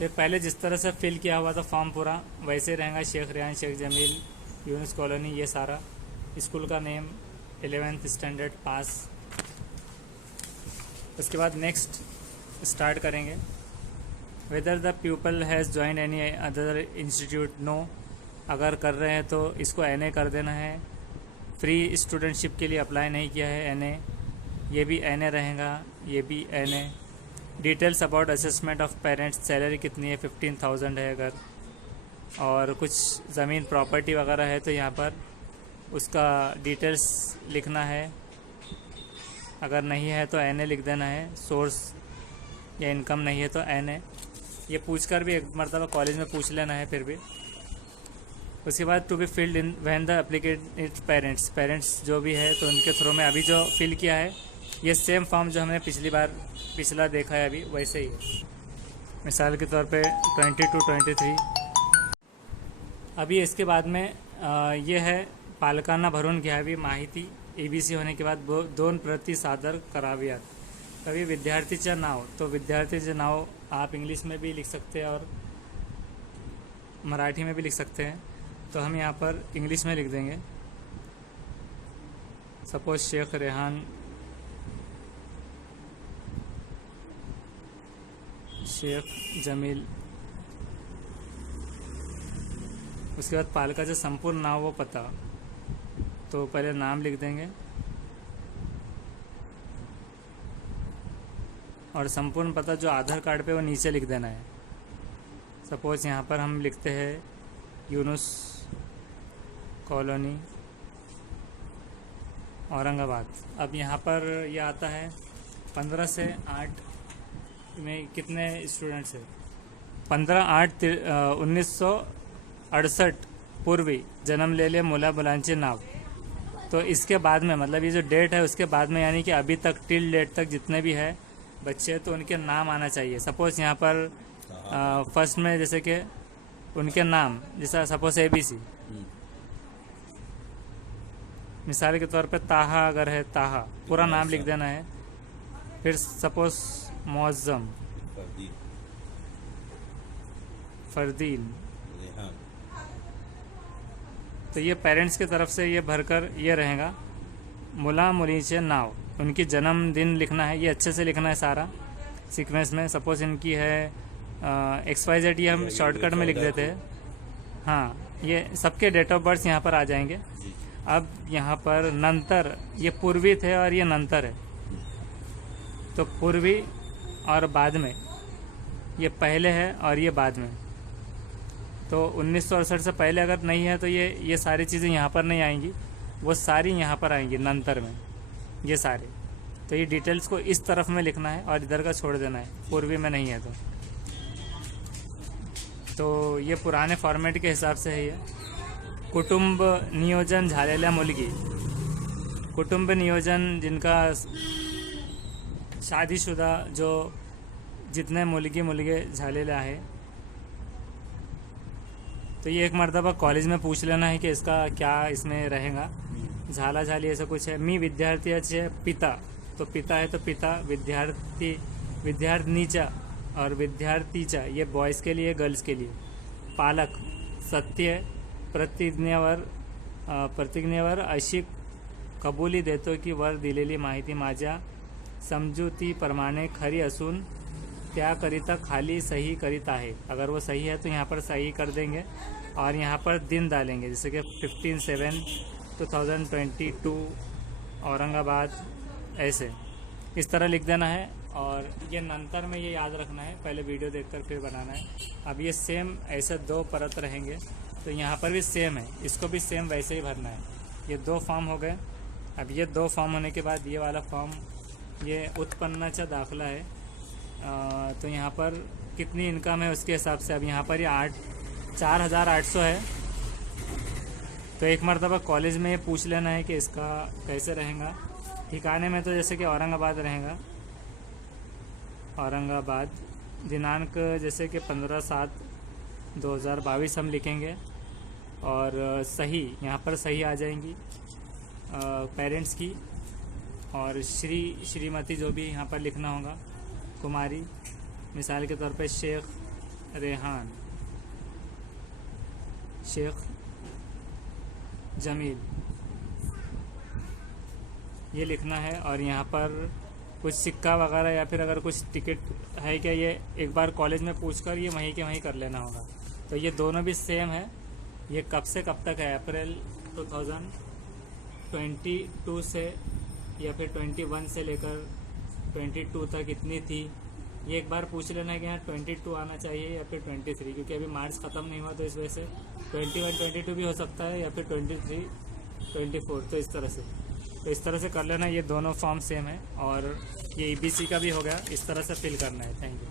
ये पहले जिस तरह से फिल किया हुआ था फॉर्म पूरा वैसे रहेगा। शेख रेहान, शेख जमील, यूनुस कॉलोनी, ये सारा। स्कूल का नेम 11th स्टैंडर्ड पास। उसके बाद नेक्स्ट स्टार्ट करेंगे। Whether the people has join any other institute, no. अगर कर रहे हैं तो इसको NA कर देना है। फ्री स्टूडेंटशिप के लिए अप्लाई नहीं किया है NA, ये भी NA रहेगा, ये भी NA। Details about assessment of parents, salary कितनी है 15,000 है अगर, और कुछ ज़मीन प्रॉपर्टी वगैरह है तो यहाँ पर उसका डिटेल्स लिखना है। अगर नहीं है तो NA लिख देना है। सोर्स या इनकम नहीं है तो NA। ये पूछकर भी एक मरतबा कॉलेज में पूछ लेना है फिर भी। उसके बाद to be filled in when the applicant parents जो भी है तो उनके थ्रू में अभी जो फिल किया है ये सेम फॉर्म जो हमने पिछला देखा है अभी वैसे ही है। मिसाल के तौर पे 22 23। अभी इसके बाद में ये है पालकांना भरून घ्यावी माहिती EBC होने के बाद 2 प्रति सादर कराव्यात। कभी विद्यार्थीचं नाव, तो विद्यार्थीचं नाव आप इंग्लिश में भी लिख सकते हैं और मराठी में भी लिख सकते हैं। तो हम यहाँ पर इंग्लिश में लिख देंगे। सपोज शेख रेहान, शेख जमील। उसके बाद पालकाचं संपूर्ण नाव व पता, तो पहले नाम लिख देंगे और संपूर्ण पता जो आधार कार्ड पे वो नीचे लिख देना है। सपोज यहाँ पर हम लिखते हैं यूनुस कॉलोनी, औरंगाबाद। अब यहाँ पर यह आता है 15 से 8 में कितने स्टूडेंट्स हैं। 15/8/1968 पूर्वी जन्मलेले मुला मुलांचे नाव। तो इसके बाद में मतलब ये जो डेट है उसके बाद में यानी कि अभी तक टिल डेट तक जितने भी है बच्चे तो उनके नाम आना चाहिए। सपोज यहाँ पर फर्स्ट में जैसे कि उनके नाम, जैसा सपोज ABC, मिसाल के तौर पे ताहा अगर है ताहा पूरा नाम लिख देना है। फिर सपोज मौज़म, फरदील, तो ये पेरेंट्स की तरफ से ये भरकर ये रहेगा। मुला मुलीचे नाव, उनकी जन्मदिन लिखना है, ये अच्छे से लिखना है सारा सीक्वेंस में। सपोज इनकी है XYZ, ये हम शॉर्टकट में लिख देते हैं। हाँ, ये सबके डेट ऑफ बर्थ यहाँ पर आ जाएंगे। अब यहाँ पर नंतर, ये पूर्वी थे और ये नंतर है, तो पूर्वी और बाद में, ये पहले है और ये बाद में। तो 1968 से पहले अगर नहीं है तो ये सारी चीज़ें यहाँ पर नहीं आएंगी, वो सारी यहाँ पर आएंगी नंतर में, ये सारे। तो ये डिटेल्स को इस तरफ में लिखना है और इधर का छोड़ देना है, पूर्वी में नहीं है तो ये पुराने फॉर्मेट के हिसाब से है। ये कुटुंब नियोजन झालेल्या मुलगी, कुटुंब नियोजन जिनका शादीशुदा जो जितने मुलगे झालेले आहे, तो ये एक मर्तबा कॉलेज में पूछ लेना है कि इसका क्या इसमें रहेगा। झाला झाली ऐसा कुछ है। मी विद्यार्थ्याचे पिता, तो पिता है तो पिता, विद्यार्थिनीचा और विद्यार्थीचा, ये बॉयज़ के लिए, गर्ल्स के लिए। पालक, सत्य प्रतिज्ञेवर अशी कबुली देतो की वर दिलेली माहिती माझ्या समजुतीप्रमाणे खरी असून त्याकरिता खाली सही करीत आहे। अगर वो सही है तो यहाँ पर सही कर देंगे और यहाँ पर दिन डालेंगे, जैसे कि 15/7/2022 औरंगाबाद, ऐसे इस तरह लिख देना है। और ये नंतर में ये याद रखना है, पहले वीडियो देखकर फिर बनाना है। अब ये सेम ऐसे 2 परत रहेंगे तो यहाँ पर भी सेम है, इसको भी सेम वैसे ही भरना है। ये 2 फॉर्म हो गए। अब ये 2 फॉर्म होने के बाद ये वाला फॉर्म, ये उत्पन्नाचा दाखला है। तो यहाँ पर कितनी इनकम है उसके हिसाब से, अब यहाँ पर ये 4,800 है। तो एक मरतबा कॉलेज में ये पूछ लेना है कि इसका कैसे रहेगा। ठिकाने में तो जैसे कि औरंगाबाद रहेगा, औरंगाबाद। दिनांक जैसे कि 15/7/2022 हम लिखेंगे और सही यहाँ पर सही आ जाएंगी पेरेंट्स की, और श्रीमती जो भी यहाँ पर लिखना होगा, कुमारी। मिसाल के तौर पे शेख रेहान, शेख जमील, ये लिखना है। और यहाँ पर कुछ सिक्का वगैरह या फिर अगर कुछ टिकट है क्या, ये एक बार कॉलेज में पूछकर ये वहीं के वहीं कर लेना होगा। तो ये दोनों भी सेम है। ये कब से कब तक है, अप्रैल 2022 से या फिर 21 से लेकर 22 तक इतनी थी। ये एक बार पूछ लेना है कि यहाँ 22 आना चाहिए या फिर 23, क्योंकि अभी मार्च ख़त्म नहीं हुआ, तो इस वजह से 21 22 भी हो सकता है या फिर 23 24। तो इस तरह से कर लेना। ये दोनों फॉर्म सेम है। और ये EBC का भी हो गया, इस तरह से फिल करना है। Thank you.